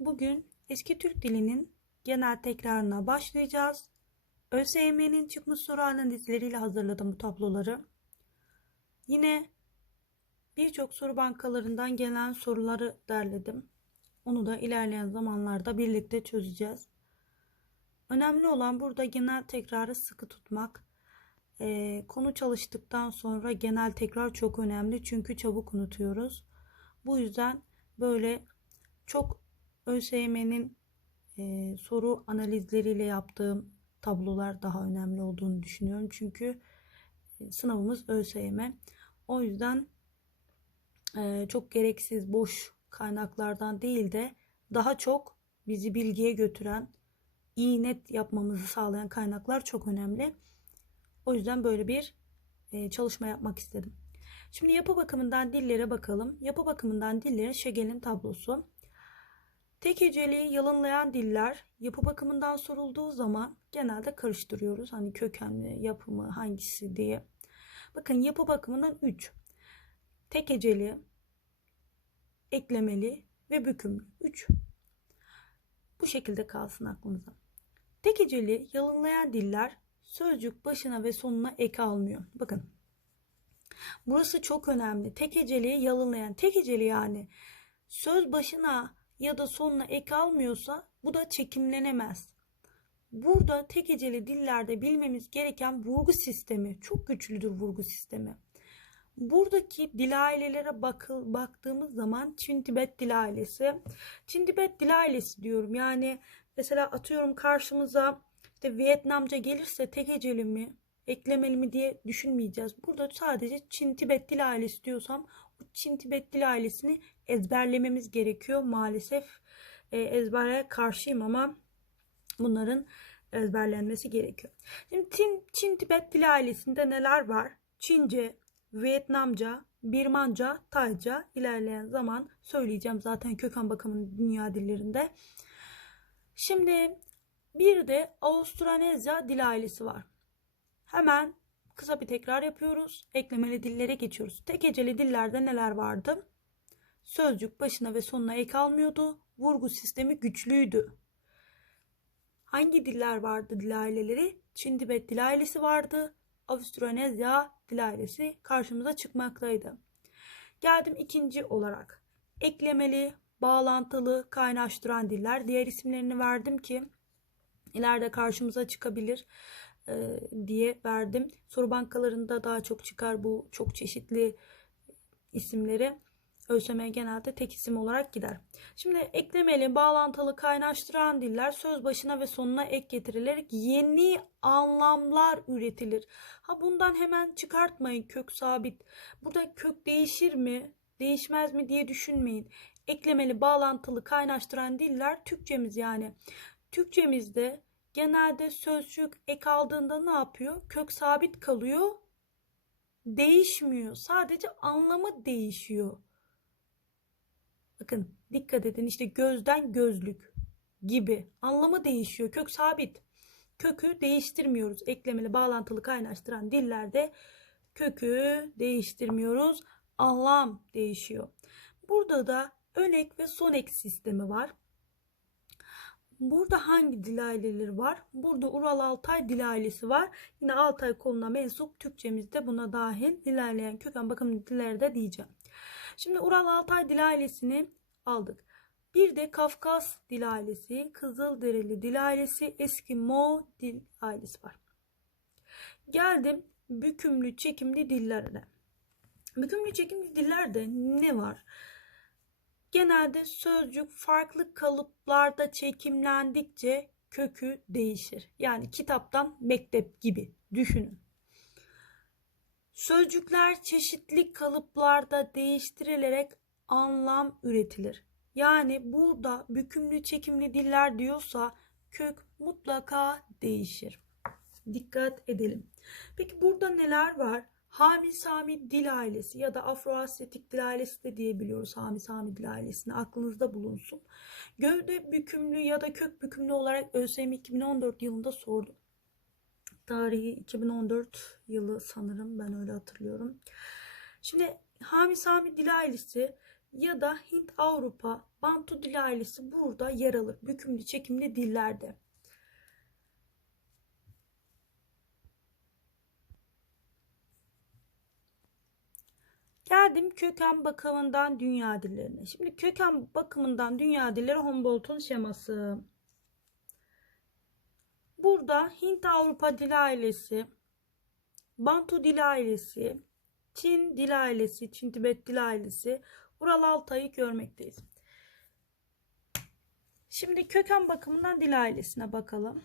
Bugün eski Türk dilinin genel tekrarına başlayacağız. ÖSYM'nin çıkmış soru analizleriyle hazırladım bu tabloları. Yine birçok soru bankalarından gelen soruları derledim. Onu da ilerleyen zamanlarda birlikte çözeceğiz. Önemli olan burada genel tekrarı sıkı tutmak. Ee, konu çalıştıktan sonra genel tekrar çok önemli çünkü çabuk unutuyoruz. Bu yüzden böyle çok ÖSYM'nin e, soru analizleriyle yaptığım tablolar daha önemli olduğunu düşünüyorum. Çünkü e, sınavımız ÖSYM. O yüzden e, çok gereksiz boş kaynaklardan değil de daha çok bizi bilgiye götüren, iyi net yapmamızı sağlayan kaynaklar çok önemli. O yüzden böyle bir e, çalışma yapmak istedim. Şimdi yapı bakımından dillere bakalım. Yapı bakımından dillere Şegel'in tablosu. Tek heceli yalınlayan diller yapı bakımından sorulduğu zaman genelde karıştırıyoruz. Hani kökenli yapımı hangisi diye. Bakın yapı bakımından 3. Tek heceli, eklemeli ve bükümlü. 3. Bu şekilde kalsın aklınıza. Tek heceli yalınlayan diller sözcük başına ve sonuna ek almıyor. Bakın. Burası çok önemli. Tek heceli yalınlayan, tek heceli yani söz başına ya da sonuna ek almıyorsa bu da çekimlenemez. Burada tek heceli dillerde bilmemiz gereken vurgu sistemi çok güçlüdür vurgu sistemi. Buradaki dil ailelere bakıl, baktığımız zaman Çin Tibet dil ailesi. Çin Tibet dil ailesi diyorum. Yani mesela atıyorum karşımıza işte Vietnamca gelirse tek heceli mi, eklemeli mi diye düşünmeyeceğiz. Burada sadece Çin Tibet dil ailesi diyorsam o Çin Tibet dil ailesini ezberlememiz gerekiyor. Maalesef e, ezbere karşıyım ama bunların ezberlenmesi gerekiyor. Şimdi Çin, Çin Tibet dil ailesinde neler var? Çince, Vietnamca, Birmanca, Tayca ilerleyen zaman söyleyeceğim zaten köken bakımının dünya dillerinde. Şimdi bir de Avustralezya dil ailesi var. Hemen kısa bir tekrar yapıyoruz. Eklemeli dillere geçiyoruz. Tek heceli dillerde neler vardı? Sözcük başına ve sonuna ek almıyordu. Vurgu sistemi güçlüydü. Hangi diller vardı dil aileleri? Çin Tibet dil ailesi vardı. Avustralezya dil ailesi karşımıza çıkmaktaydı. Geldim ikinci olarak. Eklemeli, bağlantılı, kaynaştıran diller. Diğer isimlerini verdim ki ileride karşımıza çıkabilir e, diye verdim. Soru bankalarında daha çok çıkar bu çok çeşitli isimleri. ÖSYM genelde tek isim olarak gider. Şimdi eklemeli, bağlantılı, kaynaştıran diller söz başına ve sonuna ek getirilerek yeni anlamlar üretilir. Ha bundan hemen çıkartmayın kök sabit. Burada kök değişir mi, değişmez mi diye düşünmeyin. Eklemeli, bağlantılı, kaynaştıran diller Türkçemiz yani. Türkçemizde genelde sözcük ek aldığında ne yapıyor? Kök sabit kalıyor. Değişmiyor. Sadece anlamı değişiyor. Bakın dikkat edin işte gözden gözlük gibi anlamı değişiyor. Kök sabit. Kökü değiştirmiyoruz. Eklemeli bağlantılı kaynaştıran dillerde kökü değiştirmiyoruz. Anlam değişiyor. Burada da önek ve sonek sistemi var. Burada hangi dil var? Burada Ural Altay dil ailesi var. Yine Altay koluna mensup Türkçemizde buna dahil ilerleyen köken bakım dilleri de diyeceğim. Şimdi Ural Altay dil ailesini aldık. Bir de Kafkas dil ailesi, Kızılderili dil ailesi, Eskimo dil ailesi var. Geldim bükümlü çekimli dillere. Bükümlü çekimli dillerde ne var? Genelde sözcük farklı kalıplarda çekimlendikçe kökü değişir. Yani kitaptan mektep gibi düşünün. Sözcükler çeşitli kalıplarda değiştirilerek anlam üretilir. Yani burada bükümlü çekimli diller diyorsa kök mutlaka değişir. Dikkat edelim. Peki burada neler var? Hami Sami dil ailesi ya da Afroasyatik dil ailesi de diyebiliyoruz Hami Sami dil ailesini aklınızda bulunsun. Gövde bükümlü ya da kök bükümlü olarak ÖSYM 2014 yılında sordu. Tarihi 2014 yılı sanırım ben öyle hatırlıyorum. Şimdi Hami Sami dil ailesi ya da Hint-Avrupa Bantu dil ailesi burada yer alır. Bükümlü çekimli dillerde. Geldim köken bakımından dünya dillerine. Şimdi köken bakımından dünya dilleri Humboldt'un şeması. Burada Hint-Avrupa dil ailesi, Bantu dil ailesi, Çin dil ailesi, Çin Tibet dil ailesi, Ural Altay'ı görmekteyiz. Şimdi köken bakımından dil ailesine bakalım.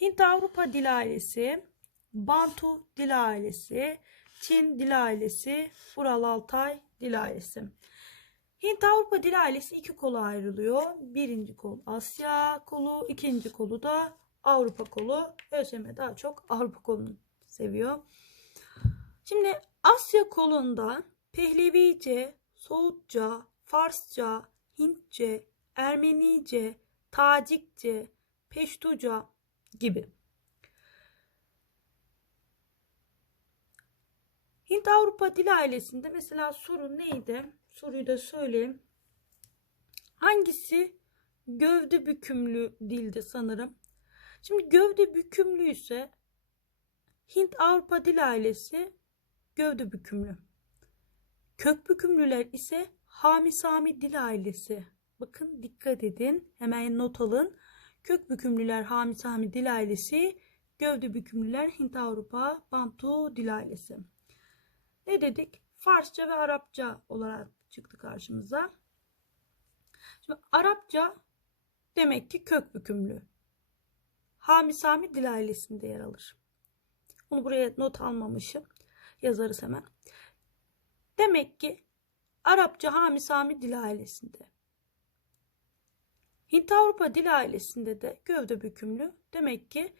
Hint-Avrupa dil ailesi, Bantu dil ailesi, Çin dil ailesi, Ural Altay dil ailesi. Hint-Avrupa dil ailesi iki kola ayrılıyor. Birinci kol Asya kolu, ikinci kolu da Avrupa kolu. ÖSYM daha çok Avrupa kolunu seviyor. Şimdi Asya kolunda Pehlevice, Soğutça, Farsça, Hintçe, Ermenice, Tacikçe, Peştuca gibi. Hint-Avrupa dil ailesinde mesela soru neydi? Soruyu da söyleyeyim. Hangisi gövde bükümlü dildi sanırım. Şimdi gövde bükümlü ise Hint-Avrupa dil ailesi gövde bükümlü. Kök bükümlüler ise Hami-Sami dil ailesi. Bakın dikkat edin. Hemen not alın. Kök bükümlüler Hami-Sami dil ailesi, gövde bükümlüler Hint-Avrupa Bantu dil ailesi. Ne dedik? Farsça ve Arapça olarak çıktı karşımıza. Şimdi Arapça demek ki kök bükümlü. Hami Sami dil ailesinde yer alır. Onu buraya not almamışım. Yazarız hemen. Demek ki Arapça Hami Sami dil ailesinde. Hint-Avrupa dil ailesinde de gövde bükümlü. Demek ki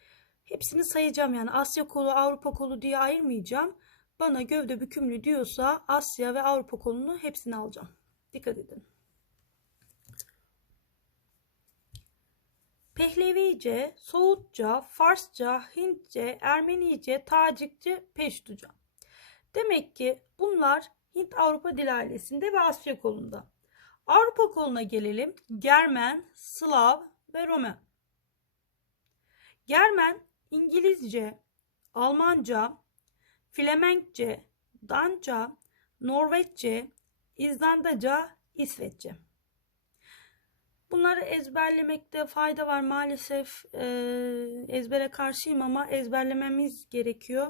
hepsini sayacağım yani Asya kolu, Avrupa kolu diye ayırmayacağım. Bana gövde bükümlü diyorsa Asya ve Avrupa kolunu hepsini alacağım. Dikkat edin. Pehlevice, Soğutça, Farsça, Hintçe, Ermenice, Tacikçe, Peştuca. Demek ki bunlar Hint-Avrupa dil ailesinde ve Asya kolunda. Avrupa koluna gelelim. Germen, Slav ve Romen. Germen, İngilizce, Almanca, Flemenkçe, Danca, Norveççe, İzlandaca, İsveççe. Bunları ezberlemekte fayda var maalesef e, ezbere karşıyım ama ezberlememiz gerekiyor.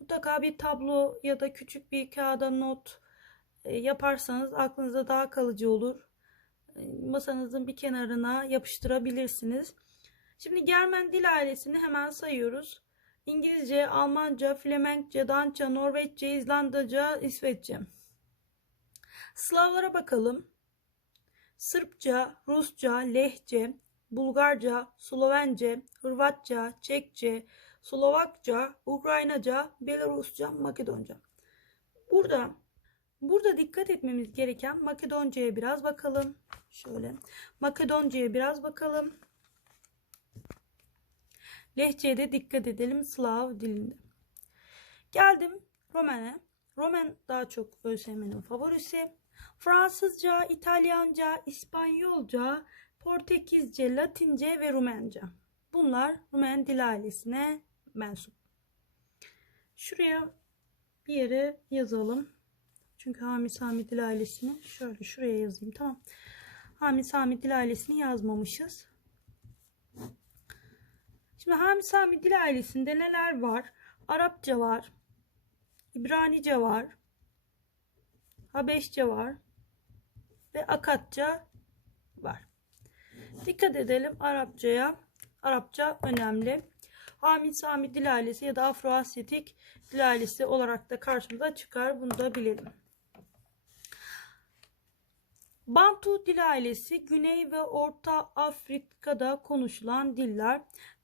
Mutlaka bir tablo ya da küçük bir kağıda not e, yaparsanız aklınıza daha kalıcı olur. E, masanızın bir kenarına yapıştırabilirsiniz. Şimdi Germen dil ailesini hemen sayıyoruz. İngilizce, Almanca, Flemenkçe, Dança, Norveççe, İzlandaca, İsveççe. Slavlara bakalım. Sırpça, Rusça, Lehçe, Bulgarca, Slovence, Hırvatça, Çekçe, Slovakça, Ukraynaca, Belarusça, Makedonca. Burada burada dikkat etmemiz gereken Makedonca'ya biraz bakalım. Şöyle. Makedonca'ya biraz bakalım. Lehçeye de dikkat edelim Slav dilinde. Geldim Romen'e. Romen daha çok ÖSYM'nin favorisi. Fransızca, İtalyanca, İspanyolca, Portekizce, Latince ve Rumence. Bunlar Rumen dil ailesine mensup. Şuraya bir yere yazalım. Çünkü Hami Sami dil ailesini şöyle şuraya yazayım tamam. Hami Sami dil ailesini yazmamışız. Şimdi Hami Sami dil ailesinde neler var? Arapça var. İbranice var. Habeşçe var. Ve Akatça var. Dikkat edelim Arapçaya. Arapça önemli. Hami Sami dil ailesi ya da Afroasyatik dil ailesi olarak da karşımıza çıkar. Bunu da bilelim. Bantu dil ailesi Güney ve Orta Afrika'da konuşulan diller.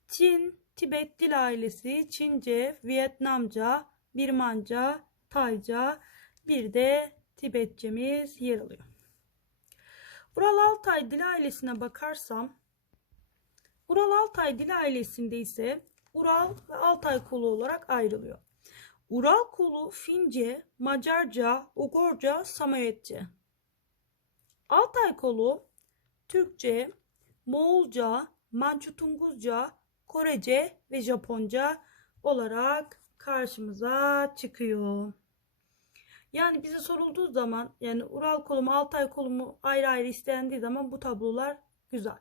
Çin, Tibet dil ailesi Çince, Vietnamca, Birmanca, Tayca, bir de Tibetçemiz yer alıyor. Ural Altay dil ailesine bakarsam Ural Altay dil ailesinde ise Ural ve Altay kolu olarak ayrılıyor. Ural kolu Fince, Macarca, Ugorca, Samoyedce. Altay kolu Türkçe, Moğolca, Mançutunguzca, Korece ve Japonca olarak karşımıza çıkıyor. Yani bize sorulduğu zaman yani Ural kolumu, Altay kolumu ayrı ayrı istendiği zaman bu tablolar güzel.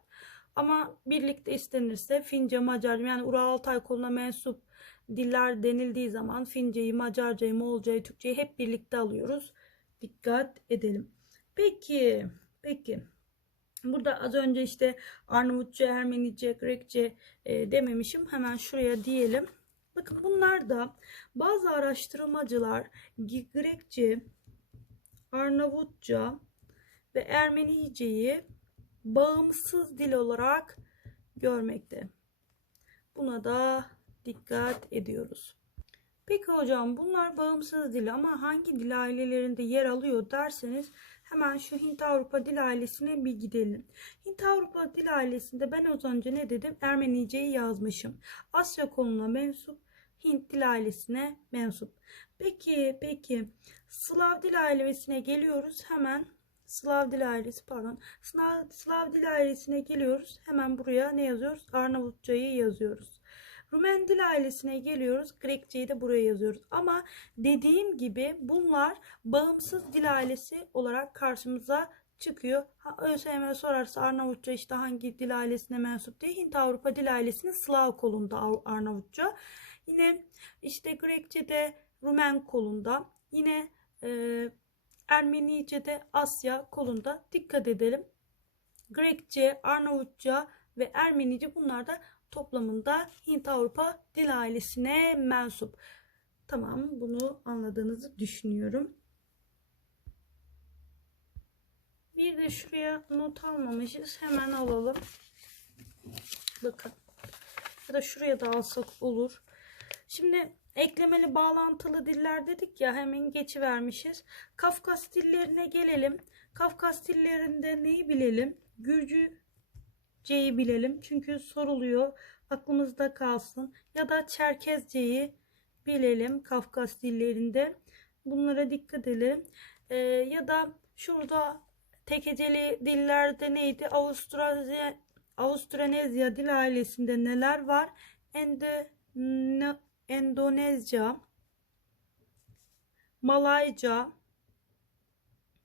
Ama birlikte istenirse Fince, Macar yani Ural Altay koluna mensup diller denildiği zaman Fince'yi, Macarca'yı, Moğolca'yı, Türkçe'yi hep birlikte alıyoruz. Dikkat edelim. Peki, peki. Burada az önce işte Arnavutça, Ermenice, Grekçe e, dememişim. Hemen şuraya diyelim. Bakın bunlar da bazı araştırmacılar Grekçe, Arnavutça ve Ermenice'yi bağımsız dil olarak görmekte. Buna da dikkat ediyoruz. Peki hocam bunlar bağımsız dil ama hangi dil ailelerinde yer alıyor derseniz hemen şu Hint Avrupa dil ailesine bir gidelim. Hint Avrupa dil ailesinde ben az önce ne dedim? Ermenice'yi yazmışım. Asya koluna mensup, Hint dil ailesine mensup. Peki, peki. Slav dil ailesine geliyoruz. Hemen Slav dil ailesi pardon. Slav, Slav dil ailesine geliyoruz. Hemen buraya ne yazıyoruz? Arnavutçayı yazıyoruz. Rumen dil ailesine geliyoruz. Grekçeyi de buraya yazıyoruz. Ama dediğim gibi bunlar bağımsız dil ailesi olarak karşımıza çıkıyor. ÖSYM sorarsa Arnavutça işte hangi dil ailesine mensup diye Hint Avrupa dil ailesinin Slav kolunda Arnavutça. Yine işte Grekçe'de Rumen kolunda. Yine e, Ermenice'de Asya kolunda. Dikkat edelim. Grekçe, Arnavutça ve Ermenice bunlar da toplamında Hint-Avrupa dil ailesine mensup. Tamam bunu anladığınızı düşünüyorum. Bir de şuraya not almamışız. Hemen alalım. Bakın. Ya da şuraya da alsak olur. Şimdi eklemeli bağlantılı diller dedik ya hemen geçivermişiz. Kafkas dillerine gelelim. Kafkas dillerinde neyi bilelim? Gürcü C'yi bilelim. Çünkü soruluyor. Aklımızda kalsın. Ya da Çerkezce'yi bilelim Kafkas dillerinde. Bunlara dikkat edelim. Ee, ya da şurada tekeceli dillerde neydi? Avustralya Avustralezya dil ailesinde neler var? Ende, ne, Endonezya, Malayca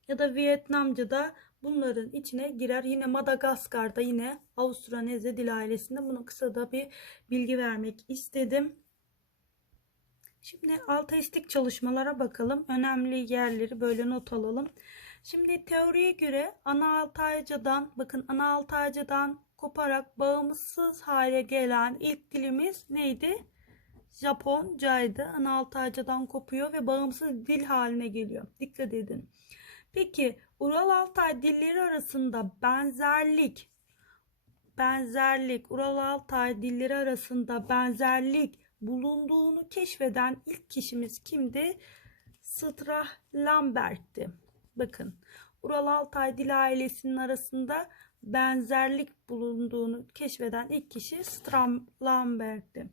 ya da Vietnamca da bunların içine girer. Yine Madagaskar'da yine Avustralezya dil ailesinde bunu kısa da bir bilgi vermek istedim. Şimdi altaistik çalışmalara bakalım. Önemli yerleri böyle not alalım. Şimdi teoriye göre ana Altaycadan bakın ana Altaycadan koparak bağımsız hale gelen ilk dilimiz neydi? Japoncaydı. Ana Altaycadan kopuyor ve bağımsız dil haline geliyor. Dikkat edin. Peki Ural Altay dilleri arasında benzerlik benzerlik Ural Altay dilleri arasında benzerlik bulunduğunu keşfeden ilk kişimiz kimdi? Strah Lambert'ti. Bakın Ural Altay dil ailesinin arasında benzerlik bulunduğunu keşfeden ilk kişi Stram Lambert'ti.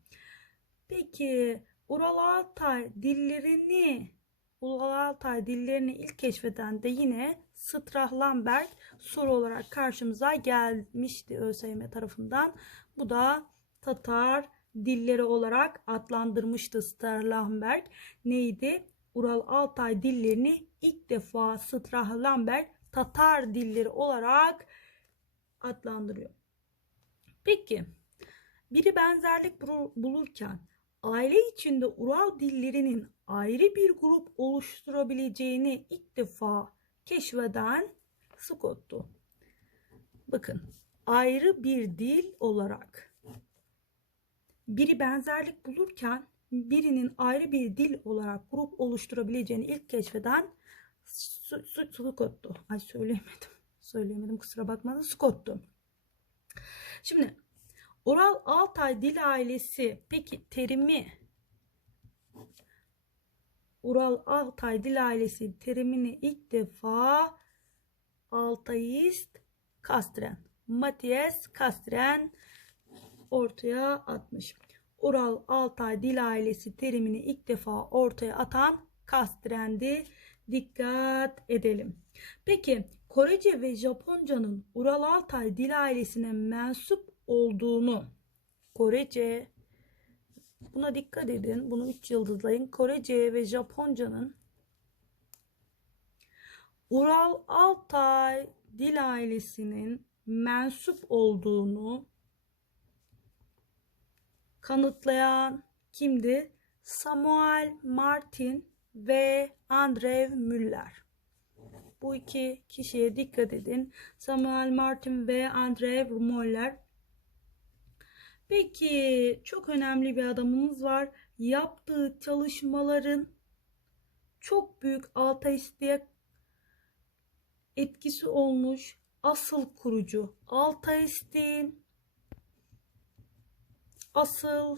Peki Ural Altay dillerini Ural Altay dillerini ilk keşfeden de yine Strahlenberg soru olarak karşımıza gelmişti ÖSYM tarafından. Bu da Tatar dilleri olarak adlandırmıştı Strahlenberg. Neydi? Ural Altay dillerini ilk defa Strahlenberg Tatar dilleri olarak adlandırıyor. Peki biri benzerlik bulurken aile içinde Ural dillerinin ayrı bir grup oluşturabileceğini ilk defa keşfeden Scott'tu. Bakın ayrı bir dil olarak biri benzerlik bulurken birinin ayrı bir dil olarak grup oluşturabileceğini ilk keşfeden Scott'tu. Ay söyleyemedim. Söyleyemedim kusura bakmayın. Scott'tu. Şimdi Oral Altay dil ailesi peki terimi Ural Altay dil ailesi terimini ilk defa Altayist Kastren, Matias Kastren ortaya atmış. Ural Altay dil ailesi terimini ilk defa ortaya atan Kastrendi. Dikkat edelim. Peki Korece ve Japonca'nın Ural Altay dil ailesine mensup olduğunu Korece buna dikkat edin. Bunu 3 yıldızlayın. Korece ve Japonca'nın Ural Altay dil ailesinin mensup olduğunu kanıtlayan kimdi? Samuel Martin ve Andrew Müller. Bu iki kişiye dikkat edin. Samuel Martin ve Andrew Müller. Peki çok önemli bir adamımız var. Yaptığı çalışmaların çok büyük ateistliğe etkisi olmuş asıl kurucu Altaist'in asıl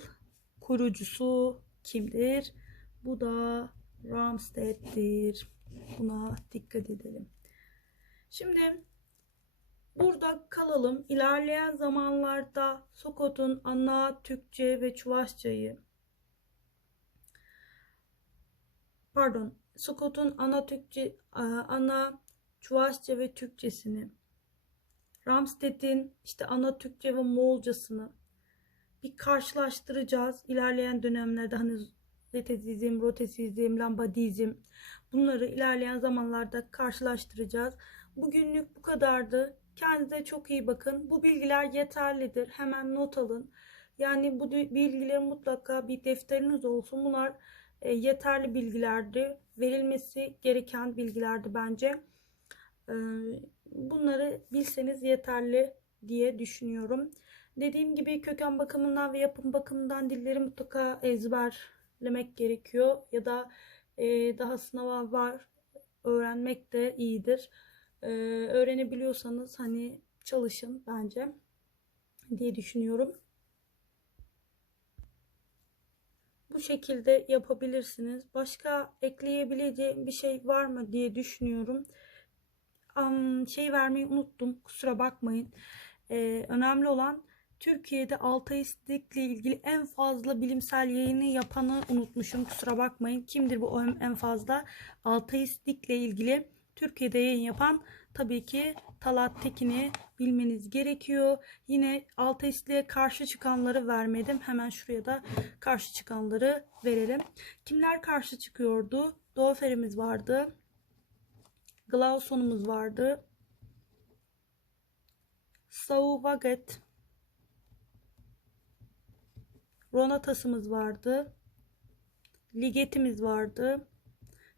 kurucusu kimdir? Bu da Ramsted'dir. Buna dikkat edelim. Şimdi burada kalalım. İlerleyen zamanlarda Sokot'un ana Türkçe ve Çuvaşçayı pardon Sokot'un ana Türkçe ana Çuvaşça ve Türkçesini Ramsted'in işte ana Türkçe ve Moğolcasını bir karşılaştıracağız. İlerleyen dönemlerde hani zetezizm, rotesizm, lambadizm bunları ilerleyen zamanlarda karşılaştıracağız. Bugünlük bu kadardı. Kendinize çok iyi bakın. Bu bilgiler yeterlidir. Hemen not alın. Yani bu bilgiler mutlaka bir defteriniz olsun. Bunlar e, yeterli bilgilerdi. Verilmesi gereken bilgilerdi bence. E, bunları bilseniz yeterli diye düşünüyorum. Dediğim gibi köken bakımından ve yapım bakımından dilleri mutlaka ezberlemek gerekiyor. Ya da e, daha sınava var öğrenmek de iyidir. E, öğrenebiliyorsanız hani çalışın bence diye düşünüyorum. Bu şekilde yapabilirsiniz. Başka ekleyebileceğim bir şey var mı diye düşünüyorum. Um, şey vermeyi unuttum. Kusura bakmayın. Ee, önemli olan Türkiye'de altaistlikle ilgili en fazla bilimsel yayını yapanı unutmuşum. Kusura bakmayın. Kimdir bu en fazla altaistlikle ilgili Türkiye'de yayın yapan? Tabii ki Talat Tekin'i bilmeniz gerekiyor. Yine altaistliğe karşı çıkanları vermedim. Hemen şuraya da karşı çıkanları verelim. Kimler karşı çıkıyordu? Doğferimiz vardı. Glauson'umuz vardı. Sauvaget Ronatas'ımız vardı. Ligetimiz vardı.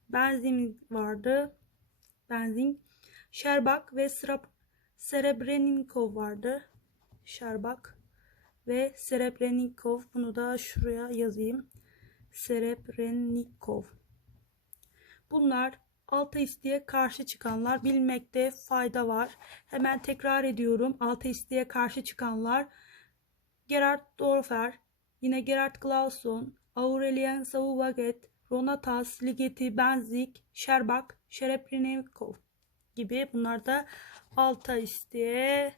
Benzin vardı. Benzin. Şerbak ve Srap Serebreninkov vardı. Şerbak ve Serebreninkov. Bunu da şuraya yazayım. Serebrenikov. Bunlar alteistliğe karşı çıkanlar bilmekte fayda var. Hemen tekrar ediyorum. Alteistliğe karşı çıkanlar Gerhard Dorfer, yine Gerhard Clauson, Aurelien Sauvaget, Ronatas, Ligeti, Benzik, Sherbak, Shereprinikov gibi bunlar da alteistliğe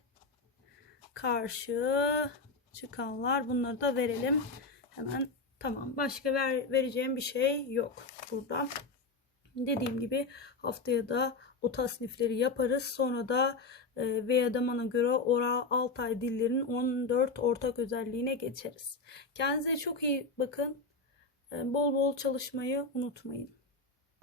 karşı çıkanlar. Bunları da verelim. Hemen tamam. Başka ver, vereceğim bir şey yok burada. Dediğim gibi haftaya da o tasnifleri yaparız. Sonra da e, veya damana göre oral Altay dillerinin 14 ortak özelliğine geçeriz. Kendinize çok iyi bakın. E, bol bol çalışmayı unutmayın.